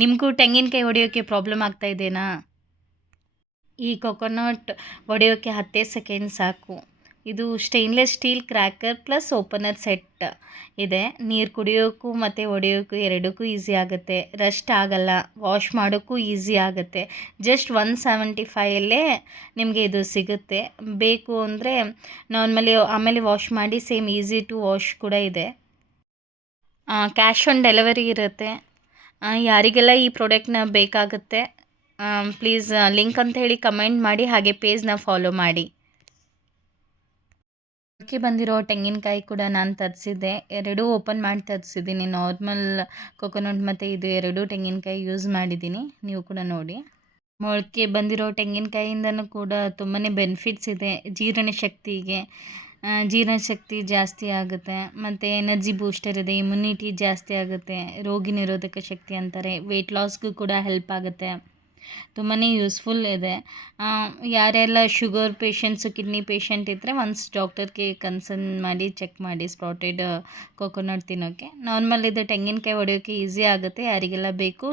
ನಿಮಗೂ ತೆಂಗಿನಕಾಯಿ ಹೊಡೆಯೋಕ್ಕೆ ಪ್ರಾಬ್ಲಮ್ ಆಗ್ತಾ ಇದೆನಾ? ಈ ಕೊಕೊನಟ್ ಒಡೆಯೋಕ್ಕೆ 10 ಸೆಕೆಂಡ್ ಸಾಕು. ಇದು stainless steel cracker plus opener set ಇದೆ. ನೀರು ಕುಡಿಯೋಕ್ಕೂ ಮತ್ತು ಒಡೆಯೋಕ್ಕೂ ಎರಡಕ್ಕೂ ಈಸಿ ಆಗುತ್ತೆ. ರಸ್ಟ್ ಆಗಲ್ಲ, ವಾಶ್ ಮಾಡೋಕ್ಕೂ ಈಸಿ ಆಗುತ್ತೆ. ಜಸ್ಟ್ 175 ನಿಮಗೆ ಇದು ಸಿಗುತ್ತೆ. ಬೇಕು ಅಂದರೆ ನಾರ್ಮಲಿ ಆಮೇಲೆ ವಾಶ್ ಮಾಡಿ ಸೇಮ್ ಈಸಿ ಟು ವಾಶ್ ಕೂಡ ಇದೆ. ಕ್ಯಾಶ್ ಆನ್ ಡೆಲಿವರಿ ಇರುತ್ತೆ. ಯಾರಿಗೆಲ್ಲ ಈ ಪ್ರಾಡಕ್ಟ್ನ ಬೇಕಾಗುತ್ತೆ ಪ್ಲೀಸ್ ಲಿಂಕ್ ಅಂತ ಹೇಳಿ ಕಮೆಂಟ್ ಮಾಡಿ, ಹಾಗೆ ಪೇಜ್ನ ಫಾಲೋ ಮಾಡಿ. ಮೊಳಕೆ ಬಂದಿರೋ ತೆಂಗಿನಕಾಯಿ ಕೂಡ ನಾನು ತರಿಸಿದ್ದೆ. ಎರಡೂ ಓಪನ್ ಮಾಡಿ ತರಿಸಿದ್ದೀನಿ. ನಾರ್ಮಲ್ ಕೊಕೊನಟ್ ಮತ್ತು ಇದು ಎರಡೂ ತೆಂಗಿನಕಾಯಿ ಯೂಸ್ ಮಾಡಿದ್ದೀನಿ. ನೀವು ಕೂಡ ನೋಡಿ. ಮೊಳಕೆ ಬಂದಿರೋ ತೆಂಗಿನಕಾಯಿಂದನೂ ಕೂಡ ತುಂಬಾ ಬೆನಿಫಿಟ್ಸ್ ಇದೆ. ಜೀರ್ಣಶಕ್ತಿ ಜಾಸ್ತಿ ಆಗುತ್ತೆ, ಮತ್ತು ಎನರ್ಜಿ ಬೂಸ್ಟರ್ ಇದೆ, ಇಮ್ಯುನಿಟಿ ಜಾಸ್ತಿ ಆಗುತ್ತೆ, ರೋಗ ನಿರೋಧಕ ಶಕ್ತಿ ಅಂತಾರೆ, ವೆಯ್ಟ್ ಲಾಸ್ಗೂ ಕೂಡ ಹೆಲ್ಪ್ ಆಗುತ್ತೆ. ತುಂಬಾ ಯೂಸ್ಫುಲ್ ಇದೆ. ಯಾರೆಲ್ಲ ಶುಗರ್ ಪೇಷಂಟ್ಸು, ಕಿಡ್ನಿ ಪೇಷಂಟ್ ಇದ್ದರೆ ಒನ್ಸ್ ಡಾಕ್ಟರ್ಗೆ ಕನ್ಸರ್ನ್ ಮಾಡಿ ಚೆಕ್ ಮಾಡಿ ಸ್ಪಾಟೆಡ್ ಕೊಕೊನಟ್ ತಿನ್ನೋಕ್ಕೆ. ನಾರ್ಮಲ್ ಇದು ತೆಂಗಿನಕಾಯಿ ಹೊಡೆಯೋಕ್ಕೆ ಈಸಿ ಆಗುತ್ತೆ. ಯಾರಿಗೆಲ್ಲ ಬೇಕು